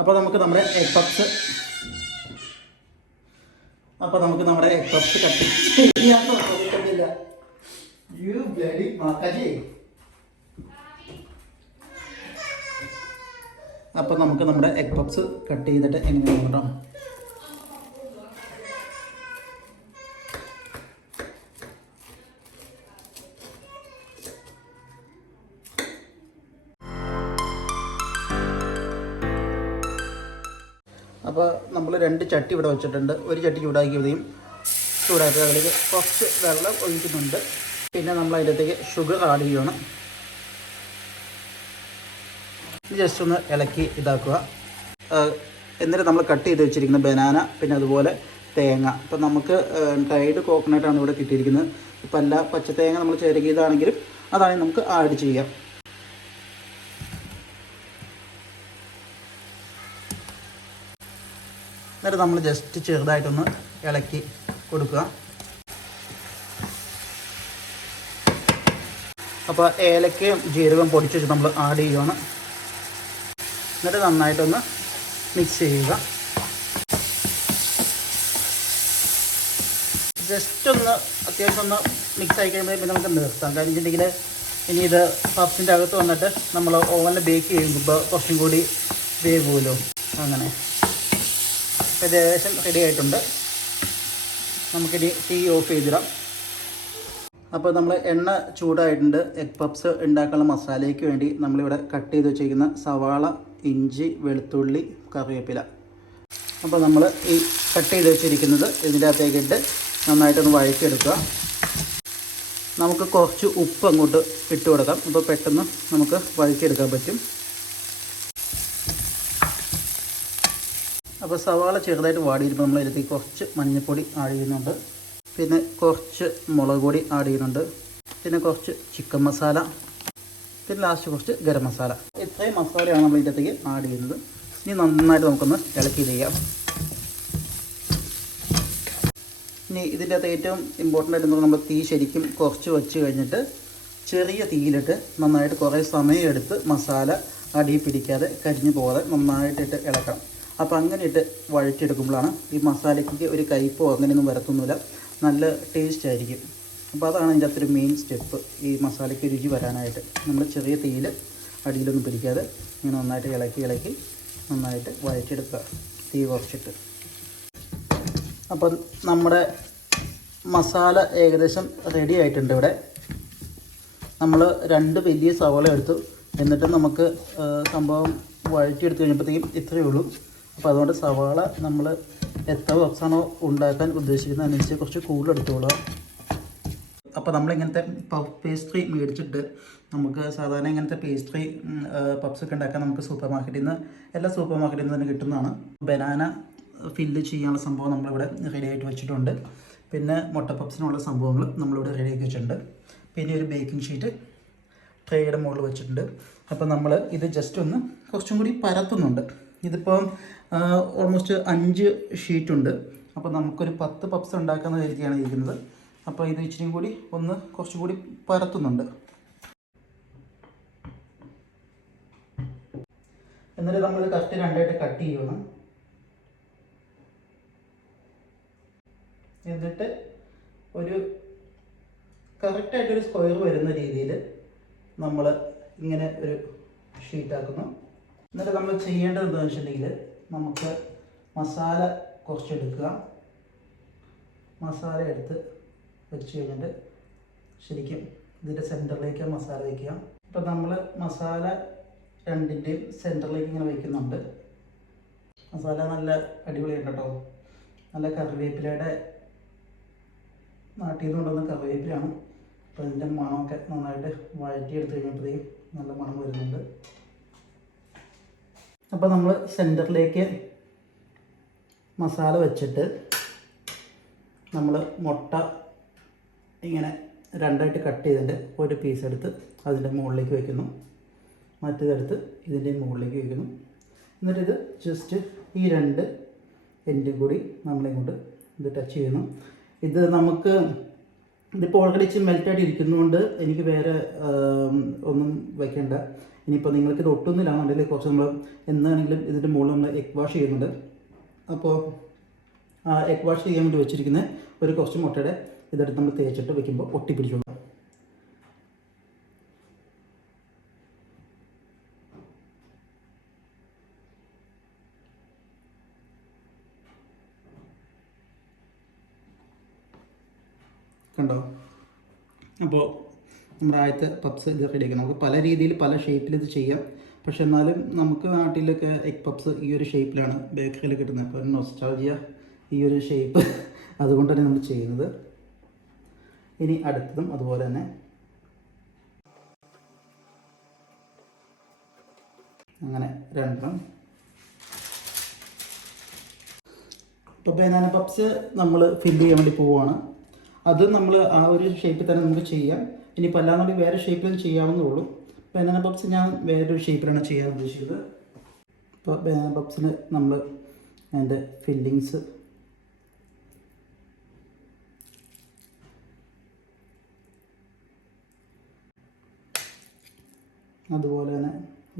അപ്പോൾ നമുക്ക് നമ്മുടെ എഗ് പപ്സ് കട്ട് ചെയ്യാൻ യു ബ്ലഡി മാക്കാജി. അപ്പോൾ നമുക്ക് നമ്മുടെ എഗ് പപ്സ് കട്ട് ചെയ്തിട്ട് എങ്ങനെയാണ് കേട്ടോ. അപ്പോൾ നമ്മൾ 2 ചട്ടി ഇവിടെ വെച്ചിട്ടുണ്ട്. ഒരു ചട്ടി ചൂടാക്കി അതിലേക്ക് കുറച്ച് വെള്ളം ഒഴിക്കുന്നുണ്ട്. പിന്നെ നമ്മൾ അതിനകത്തേക്ക് ഷുഗർ ആഡ് ചെയ്യണം. ജസ്റ്റ് ഒന്ന് ഇളക്കി ഇതാക്കുക. എന്നിട്ട് നമ്മൾ കട്ട് ചെയ്ത് വെച്ചിരിക്കുന്ന ബനാന, പിന്നെ അതുപോലെ തേങ്ങ. ഇപ്പം നമുക്ക് ഡ്രൈഡ് കോക്കനട്ടാണ് ഇവിടെ കിട്ടിയിരിക്കുന്നത്. ഇപ്പം അല്ല പച്ചത്തേങ്ങ നമ്മൾ ചിരകിയതാണെങ്കിലും അതാണെങ്കിൽ നമുക്ക് ആഡ് ചെയ്യാം. എന്നിട്ട് നമ്മൾ ജസ്റ്റ് ചെറുതായിട്ടൊന്ന് ഇളക്കി കൊടുക്കുക. അപ്പോൾ ഏലക്കയും ജീരകവും പൊടിച്ച് വെച്ച് നമ്മൾ ആഡ് ചെയ്യുകയാണ്. എന്നിട്ട് നന്നായിട്ടൊന്ന് മിക്സ് ചെയ്യുക. ജസ്റ്റ് ഒന്ന് അത്യാവശ്യം ഒന്ന് മിക്സ് ആയി കഴിയുമ്പോൾ പിന്നെ നമുക്ക് നിർത്താം. കാര്യം വെച്ചിട്ടുണ്ടെങ്കിൽ ഇനി ഇത് പപ്സിൻ്റെ അകത്ത് വന്നിട്ട് നമ്മൾ ഓവനിൽ ബേക്ക് ചെയ്യുമ്പോൾ കുറച്ചും കൂടി വേവുമല്ലോ. അങ്ങനെ ഇത് ഏകദേശം റെഡി ആയിട്ടുണ്ട്. നമുക്കിനി തീ ഓഫ് ചെയ്തിടാം. അപ്പോൾ നമ്മൾ എണ്ണ ചൂടായിട്ടുണ്ട്. എഗ് പപ്സ് ഉണ്ടാക്കാനുള്ള മസാലയ്ക്ക് വേണ്ടി നമ്മളിവിടെ കട്ട് ചെയ്ത് വെച്ചിരിക്കുന്ന സവാള, ഇഞ്ചി, വെളുത്തുള്ളി, കറിവേപ്പില. അപ്പോൾ നമ്മൾ ഈ കട്ട് ചെയ്ത് വെച്ചിരിക്കുന്നത് ഇതിൻ്റെ അകത്തേക്കിട്ട് നന്നായിട്ടൊന്ന് വഴറ്റിയെടുക്കുക. നമുക്ക് കുറച്ച് ഉപ്പ് അങ്ങോട്ട് ഇട്ട് കൊടുക്കാം. അപ്പോൾ പെട്ടെന്ന് നമുക്ക് വഴറ്റിയെടുക്കാൻ പറ്റും. അപ്പോൾ സവാള ചെറുതായിട്ട് വാടിയിരുമ്പോൾ നമ്മൾ ഇതിലേക്ക് കുറച്ച് മഞ്ഞൾപ്പൊടി ആഡ് ചെയ്യുന്നുണ്ട്. പിന്നെ കുറച്ച് മുളക് പൊടി ആഡ് ചെയ്യുന്നുണ്ട്. പിന്നെ കുറച്ച് ചിക്കൻ മസാല, പിന്നെ ലാസ്റ്റ് കുറച്ച് ഗരം മസാല. ഇത്രയും മസാലയാണ് നമ്മൾ ഇതിനകത്തേക്ക് ആഡ് ചെയ്യുന്നത്. ഇനി നന്നായിട്ട് നമുക്കൊന്ന് ഇളക്കി ചെയ്യാം. ഇനി ഇതിൻ്റെ അകത്ത് ഏറ്റവും ഇമ്പോർട്ടൻ്റ് ആയിട്ട് നമ്മൾ തീ ശരിക്കും കുറച്ച് വെച്ച് കഴിഞ്ഞിട്ട് ചെറിയ തീയിലിട്ട് നന്നായിട്ട് കുറേ സമയമെടുത്ത് മസാല അടിയിൽ പിടിക്കാതെ കരിഞ്ഞു പോകാതെ നന്നായിട്ടിട്ട് ഇളക്കണം. അപ്പോൾ അങ്ങനെ ഇട്ട് വഴറ്റിയെടുക്കുമ്പോഴാണ് ഈ മസാലയ്ക്ക് ഒരു കയ്പോ അങ്ങനെയൊന്നും വരത്തൊന്നുമില്ല, നല്ല ടേസ്റ്റ് ആയിരിക്കും. അപ്പോൾ അതാണ് ഇതിൻ്റെ അകത്തൊരു മെയിൻ സ്റ്റെപ്പ്, ഈ മസാലയ്ക്ക് രുചി വരാനായിട്ട്. നമ്മൾ ചെറിയ തീയിൽ അടിയിലൊന്നും പിടിക്കാതെ ഇങ്ങനെ നന്നായിട്ട് ഇളക്കി നന്നായിട്ട് വഴറ്റിയെടുക്കുക, തീ കുറച്ചിട്ട്. അപ്പം നമ്മുടെ മസാല ഏകദേശം റെഡി ആയിട്ടുണ്ട്. ഇവിടെ നമ്മൾ 2 വലിയ സവാള എടുത്തു. എന്നിട്ട് നമുക്ക് സംഭവം വഴറ്റിയെടുത്ത് കഴിഞ്ഞപ്പോഴത്തേക്കും ഇത്രയേ ഉള്ളൂ. അപ്പോൾ അതുകൊണ്ട് സവാള നമ്മൾ എത്ര പപ്സാണോ ഉണ്ടാക്കാൻ ഉദ്ദേശിക്കുന്നത് അതിനനുസരിച്ച് കുറച്ച് കൂടുതൽ എടുത്തോളുക. അപ്പോൾ നമ്മളിങ്ങനത്തെ പഫ് പേസ്ട്രി മേടിച്ചിട്ട് നമുക്ക് സാധാരണ ഇങ്ങനത്തെ പേസ്ട്രി പപ്സൊക്കെ ഉണ്ടാക്കാൻ നമുക്ക് എല്ലാ സൂപ്പർ മാർക്കറ്റിൽ നിന്ന് തന്നെ കിട്ടുന്നതാണ്. ബനാന ഫില്ല് ചെയ്യാനുള്ള സംഭവം നമ്മളിവിടെ റെഡി ആയിട്ട് വെച്ചിട്ടുണ്ട്. പിന്നെ മുട്ട പപ്സിനുള്ള സംഭവങ്ങൾ നമ്മളിവിടെ റെഡിയാക്കി വെച്ചിട്ടുണ്ട്. പിന്നെ ഒരു ബേക്കിംഗ് ഷീറ്റ് ട്രേയുടെ മുകളിൽ വെച്ചിട്ടുണ്ട്. അപ്പോൾ നമ്മൾ ഇത് ജസ്റ്റ് ഒന്ന് കുറച്ചും കൂടി പരത്തുന്നുണ്ട്. ഇതിപ്പം ഓൾമോസ്റ്റ് 5 ഷീറ്റുണ്ട്. അപ്പോൾ നമുക്കൊരു 10 പപ്സ് ഉണ്ടാക്കുന്ന രീതിയാണ് ഇരിക്കുന്നത്. അപ്പോൾ ഇത് ഇച്ചിരി കൂടി കുറച്ചും കൂടി പരത്തുന്നുണ്ട്. എന്നിട്ട് നമ്മൾ കറക്റ്റ് 2ആയിട്ട് കട്ട് ചെയ്യണം. എന്നിട്ട് ഒരു കറക്റ്റായിട്ടൊരു സ്ക്വയർ വരുന്ന രീതിയിൽ നമ്മൾ ഇങ്ങനെ ഒരു ഷീറ്റാക്കുന്നു. എന്നിട്ട് നമ്മൾ ചെയ്യേണ്ടത് എന്താണെന്ന് വെച്ചിട്ടുണ്ടെങ്കിൽ നമുക്ക് മസാല കുറച്ചെടുക്കുക. മസാല എടുത്ത് വെച്ച് കഴിഞ്ഞിട്ട് ശരിക്കും ഇതിൻ്റെ സെൻറ്ററിലേക്ക് മസാല വയ്ക്കുക. ഇപ്പോൾ നമ്മൾ മസാല 2ൻ്റെയും സെൻറ്ററിലേക്ക് ഇങ്ങനെ വയ്ക്കുന്നുണ്ട്. മസാല നല്ല അടിപൊളിയുണ്ട് കേട്ടോ. നല്ല കറിവേപ്പിലയുടെ നാട്ടിൽ നിന്ന് കൊണ്ടുവന്ന കറിവേപ്പിലാണ്. അപ്പോൾ ഇതിൻ്റെ മണമൊക്കെ നന്നായിട്ട് വഴറ്റിയെടുത്ത് കഴിഞ്ഞപ്പോഴത്തേക്കും നല്ല മണം വരുന്നുണ്ട്. അപ്പോൾ നമ്മൾ സെൻറ്ററിലേക്ക് മസാല വെച്ചിട്ട് നമ്മൾ മുട്ട ഇങ്ങനെ 2ആയിട്ട് കട്ട് ചെയ്തിട്ട് ഒരു പീസ് എടുത്ത് അതിൻ്റെ മുകളിലേക്ക് വയ്ക്കുന്നു. മറ്റേതെടുത്ത് ഇതിൻ്റെ മുകളിലേക്ക് വയ്ക്കുന്നു. എന്നിട്ടിത് ജസ്റ്റ് ഈ 2 എൻഡും കൂടി നമ്മളിങ്ങോട്ട് ഇത് ടച്ച് ചെയ്യുന്നു. ഇത് നമുക്ക് ഇതിപ്പോൾ ഓൾറെഡി ഇച്ചിരി മെൽറ്റായിട്ട് ഇരിക്കുന്നതുകൊണ്ട് എനിക്ക് വേറെ ഒന്നും വയ്ക്കേണ്ട. ഇനിയിപ്പോൾ നിങ്ങൾക്ക് ഇത് ഒട്ടുന്നില്ലാന്നുണ്ടെങ്കിൽ കുറച്ച് നമ്മൾ എന്താണെങ്കിലും ഇതിൻ്റെ മുകളിൽ നമ്മൾ എഗ് വാഷ് ചെയ്യുന്നുണ്ട്. അപ്പോൾ ആ എഗ് വാഷ് ചെയ്യാൻ വേണ്ടി വെച്ചിരിക്കുന്ന ഒരു കുറച്ച് മുട്ടയുടെ ഇതെടുത്ത് നമ്മൾ തേച്ചിട്ട് വെക്കുമ്പോൾ ഒട്ടിപ്പിടിച്ചോളൂ. കണ്ടോ? അപ്പോൾ നമ്മുടെ ആദ്യത്തെ പപ്സ് ഇത് റെഡിയാക്കാം. നമുക്ക് പല രീതിയിൽ പല ഷേപ്പിൽ ഇത് ചെയ്യാം. പക്ഷെ എന്നാലും നമുക്ക് നാട്ടിലൊക്കെ എഗ് പപ്സ് ഈ ഒരു ഷേപ്പിലാണ് ബേക്കറിയിൽ കിട്ടുന്നത്. അപ്പോൾ നൊസ്റ്റാൾജിയ ഈ ഒരു ഷേപ്പ് അതുകൊണ്ട് തന്നെ നമ്മൾ ചെയ്യുന്നത്. ഇനി അടുത്തതും അതുപോലെ തന്നെ അങ്ങനെ രണ്ടെണ്ണം. ഇപ്പോൾ ബനാന പപ്സ് നമ്മൾ ഫില്ല് ചെയ്യാൻ വേണ്ടി പോവുകയാണ്. അത് നമ്മൾ ആ ഒരു ഷേപ്പിൽ തന്നെ നമുക്ക് ചെയ്യാം. ഇനിയിപ്പോൾ അല്ലാന്നുണ്ടെങ്കിൽ വേറെ ഷേപ്പിൽ ചെയ്യാവുന്നുള്ളൂ. ബനാന പപ്സ് ഞാൻ വേറൊരു ഷേപ്പിലാണ് ചെയ്യാൻ ഉദ്ദേശിക്കുന്നത്. ഇപ്പോൾ ബനാന പപ്സിന് നമ്മൾ അതിൻ്റെ ഫില്ലിങ്സ് അതുപോലെ തന്നെ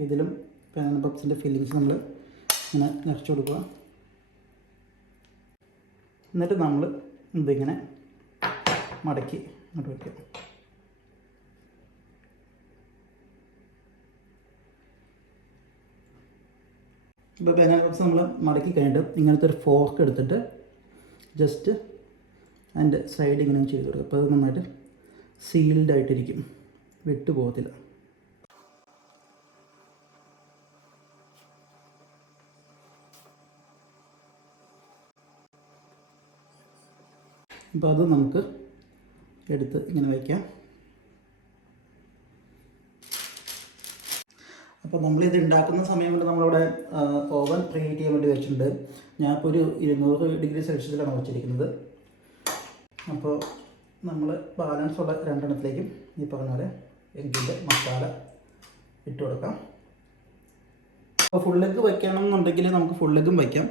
ഇതിലും ബനാന പപ്സിൻ്റെ ഫില്ലിങ്സ് നമ്മൾ ഇങ്ങനെ നിറച്ച് കൊടുക്കുക. എന്നിട്ട് നമ്മൾ ഇതിങ്ങനെ മടക്കി ഇങ്ങോട്ട് വയ്ക്കുക. ഇപ്പോൾ ബനാന പപ്സ് നമ്മൾ മടക്കി കഴിഞ്ഞിട്ട് ഇങ്ങനത്തെ ഒരു ഫോർക്ക് എടുത്തിട്ട് ജസ്റ്റ് അതിൻ്റെ സൈഡ് ഇങ്ങനെ ചെയ്ത് കൊടുക്കുക. അപ്പോൾ അത് നന്നായിട്ട് സീൽഡ് ആയിട്ടിരിക്കും, വിട്ടു പോകത്തില്ല. അപ്പോൾ അത് നമുക്ക് എടുത്ത് ഇങ്ങനെ വയ്ക്കാം. അപ്പോൾ നമ്മളിത് ഉണ്ടാക്കുന്ന സമയം കൊണ്ട് നമ്മളിവിടെ ഓവൻ പ്രീഹീറ്റ് ചെയ്യാൻ വേണ്ടി വെച്ചിട്ടുണ്ട്. ഞാനിപ്പോൾ ഒരു 200 ഡിഗ്രി സെൽഷ്യസിലാണ് വെച്ചിരിക്കുന്നത്. അപ്പോൾ നമ്മൾ ബാലൻസ് ഉള്ള രണ്ടെണ്ണത്തിലേക്കും ഈ പറഞ്ഞ പോലെ എഗ്ഗിൻ്റെ മസാല ഇട്ട് കൊടുക്കാം. അപ്പോൾ ഫുൾ എഗ്ഗ് വയ്ക്കണം എന്നുണ്ടെങ്കിൽ നമുക്ക് ഫുൾ എഗ്ഗും വയ്ക്കാം.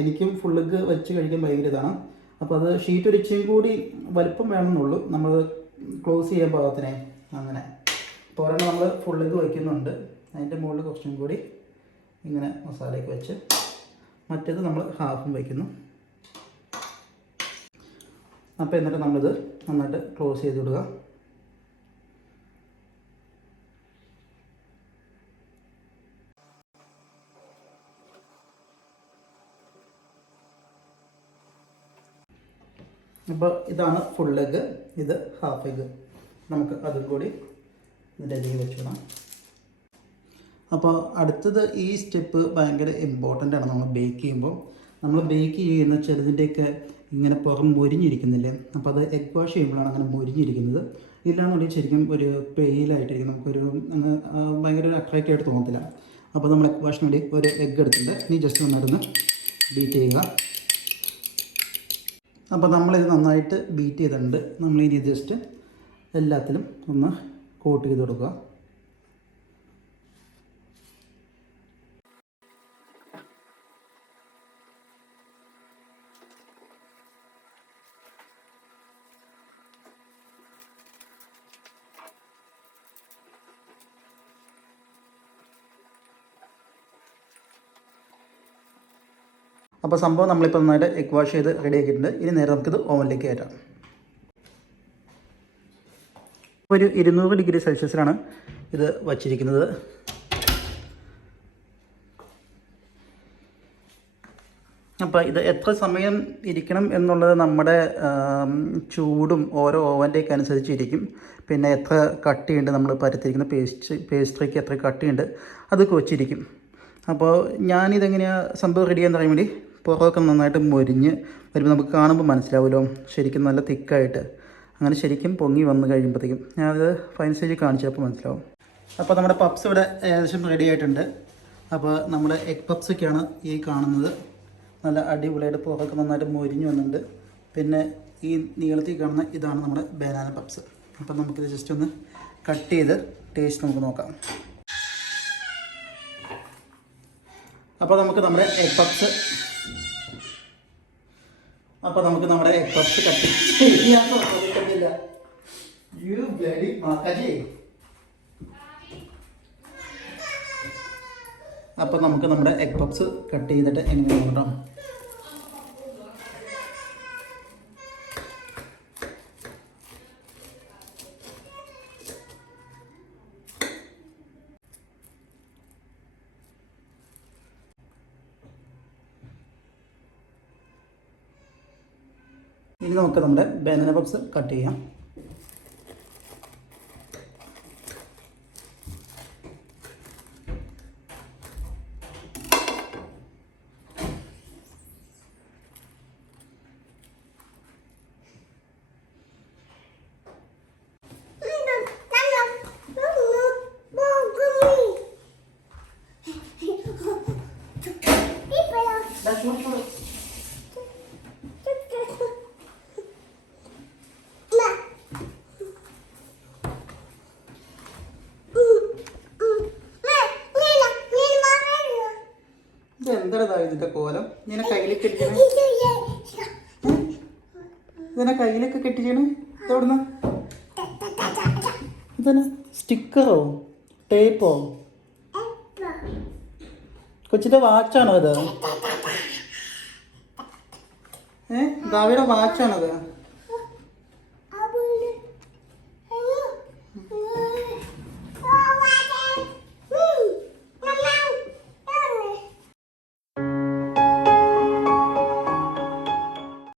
എനിക്കും ഫുൾ എഗ്ഗ് വെച്ച് കഴിക്കാൻ ഭയങ്കര ഇതാണ്. അപ്പോൾ അത് ഷീറ്റ് ഒരു ഇച്ചിരി കൂടി വലിപ്പം വേണമെന്നുള്ളൂ, നമ്മൾ ക്ലോസ് ചെയ്യാൻ പാകത്തിനെ. അങ്ങനെ ഇപ്പോൾ ഒരെണ്ണം നമ്മൾ ഫുൾ എഗ്ഗ് വയ്ക്കുന്നുണ്ട്. അതിൻ്റെ മുകളിൽ കുറച്ചും കൂടി ഇങ്ങനെ മസാലയൊക്കെ വെച്ച് മറ്റേത് നമ്മൾ ഹാഫും വയ്ക്കുന്നു. അപ്പോൾ എന്നിട്ട് നമ്മളിത് നന്നായിട്ട് ക്ലോസ് ചെയ്ത് വിടുക. അപ്പോൾ ഇതാണ് ഫുൾ എഗ്ഗ്, ഇത് ഹാഫ് എഗ്ഗ്. നമുക്ക് അതും കൂടി ഇതിൻ്റെ അരികെ വെച്ചിടാം. അപ്പോൾ അടുത്തത് ഈ സ്റ്റെപ്പ് ഭയങ്കര ഇമ്പോർട്ടൻ്റ് ആണ്. നമ്മൾ ബേക്ക് ചെയ്യുമ്പോൾ നമ്മൾ ബേക്ക് ചെയ്യുന്ന ചെറുതിൻ്റെയൊക്കെ ഇങ്ങനെ പുറം മൊരിഞ്ഞിരിക്കുന്നില്ലേ, അപ്പോൾ അത് എഗ് വാഷ് ചെയ്യുമ്പോഴാണ് അങ്ങനെ മൊരിഞ്ഞിരിക്കുന്നത്. ഇല്ലാന്നുണ്ടെങ്കിൽ ശരിക്കും ഒരു പെയിലായിട്ടിരിക്കും, നമുക്കൊരു ഭയങ്കര ഒരു അട്രാക്റ്റീവ് ആയിട്ട് തോന്നത്തില്ല. അപ്പോൾ നമ്മൾ എഗ് വാഷിന് വേണ്ടി ഒരു എഗ്ഗ് എടുത്തിട്ട് ഇനി ജസ്റ്റ് നന്നായിട്ടൊന്ന് ബീറ്റ് ചെയ്യുക. അപ്പോൾ നമ്മളിത് നന്നായിട്ട് ബീറ്റ് ചെയ്തിട്ടുണ്ട്. നമ്മളിനി ജസ്റ്റ് എല്ലാത്തിലും ഒന്ന് കോട്ട് ചെയ്ത് കൊടുക്കുക. അപ്പോൾ സംഭവം നമ്മളിപ്പോൾ നന്നായിട്ട് എഗ് വാഷ് ചെയ്ത് റെഡി ആക്കിയിട്ടുണ്ട്. ഇനി നേരെ നമുക്കിത് ഓവനിലേക്ക് കയറ്റാം. ഒരു 200 ഡിഗ്രി സെൽഷ്യസിലാണ് ഇത് വച്ചിരിക്കുന്നത്. അപ്പോൾ ഇത് എത്ര സമയം ഇരിക്കണം എന്നുള്ളത് നമ്മുടെ ചൂടും ഓരോ ഓവൻ്റെയൊക്കെ അനുസരിച്ചിരിക്കും. പിന്നെ എത്ര കട്ടിയുണ്ട് നമ്മൾ പരത്തിരിക്കുന്ന പേസ്ട്രിക്ക് എത്ര കട്ടിയുണ്ട് അതൊക്കെ വച്ചിരിക്കും. അപ്പോൾ ഞാനിതെങ്ങനെയാണ് സംഭവം റെഡിയാന്ന് പറയാൻ വേണ്ടി പുറമൊക്കെ നന്നായിട്ട് മൊരിഞ്ഞ് വരുമ്പോൾ നമുക്ക് കാണുമ്പോൾ മനസ്സിലാവുമല്ലോ, ശരിക്കും നല്ല തിക്കായിട്ട് അങ്ങനെ ശരിക്കും പൊങ്ങി വന്ന് കഴിയുമ്പോഴത്തേക്കും ഞാനത് ഫൈൻ സ്റ്റേജിൽ കാണിച്ചപ്പോൾ മനസ്സിലാവും. അപ്പോൾ നമ്മുടെ പപ്സ് ഇവിടെ ഏകദേശം റെഡി ആയിട്ടുണ്ട്. അപ്പോൾ നമ്മുടെ എഗ് പപ്സൊക്കെയാണ് ഈ കാണുന്നത്. നല്ല അടിപൊളിയായിട്ട് പുറമൊക്കെ നന്നായിട്ട് മൊരിഞ്ഞ് വന്നിട്ടുണ്ട്. പിന്നെ ഈ നീളത്തിൽ കാണുന്ന ഇതാണ് നമ്മുടെ ബനാന പപ്സ്. അപ്പോൾ നമുക്കിത് ജസ്റ്റ് ഒന്ന് കട്ട് ചെയ്ത് ടേസ്റ്റ് നമുക്ക് നോക്കാം. അപ്പോൾ നമുക്ക് നമ്മുടെ എഗ് പപ്സ് അപ്പോൾ നമുക്ക് നമ്മുടെ എഗ് പഫ്സ് കട്ട് ചെയ്യാൻ യു ബ്ലഡി മാക്കാജി. അപ്പോൾ നമുക്ക് നമ്മുടെ എഗ് പഫ്സ് കട്ട് ചെയ്തിട്ട് എങ്ങനെ നോക്കാം. ഇനി നമുക്ക് നമ്മുടെ ബനാന പഫ്സ് കട്ട് ചെയ്യാം. എന്താ ഇതിന്റെ കോലം? ഇങ്ങനെ കയ്യിലേക്ക് കെട്ടിച്ചേ, ഇതിനെ കയ്യിലൊക്കെ കെട്ടിച്ചേണ്. ഇതെവിടുന്ന ഇതന്നെ? സ്റ്റിക്കറോ ടേപ്പോ? കൊച്ചിന്റെ വാച്ചാണോ ഇത്? ദാവിയുടെ വാച്ചാണത്?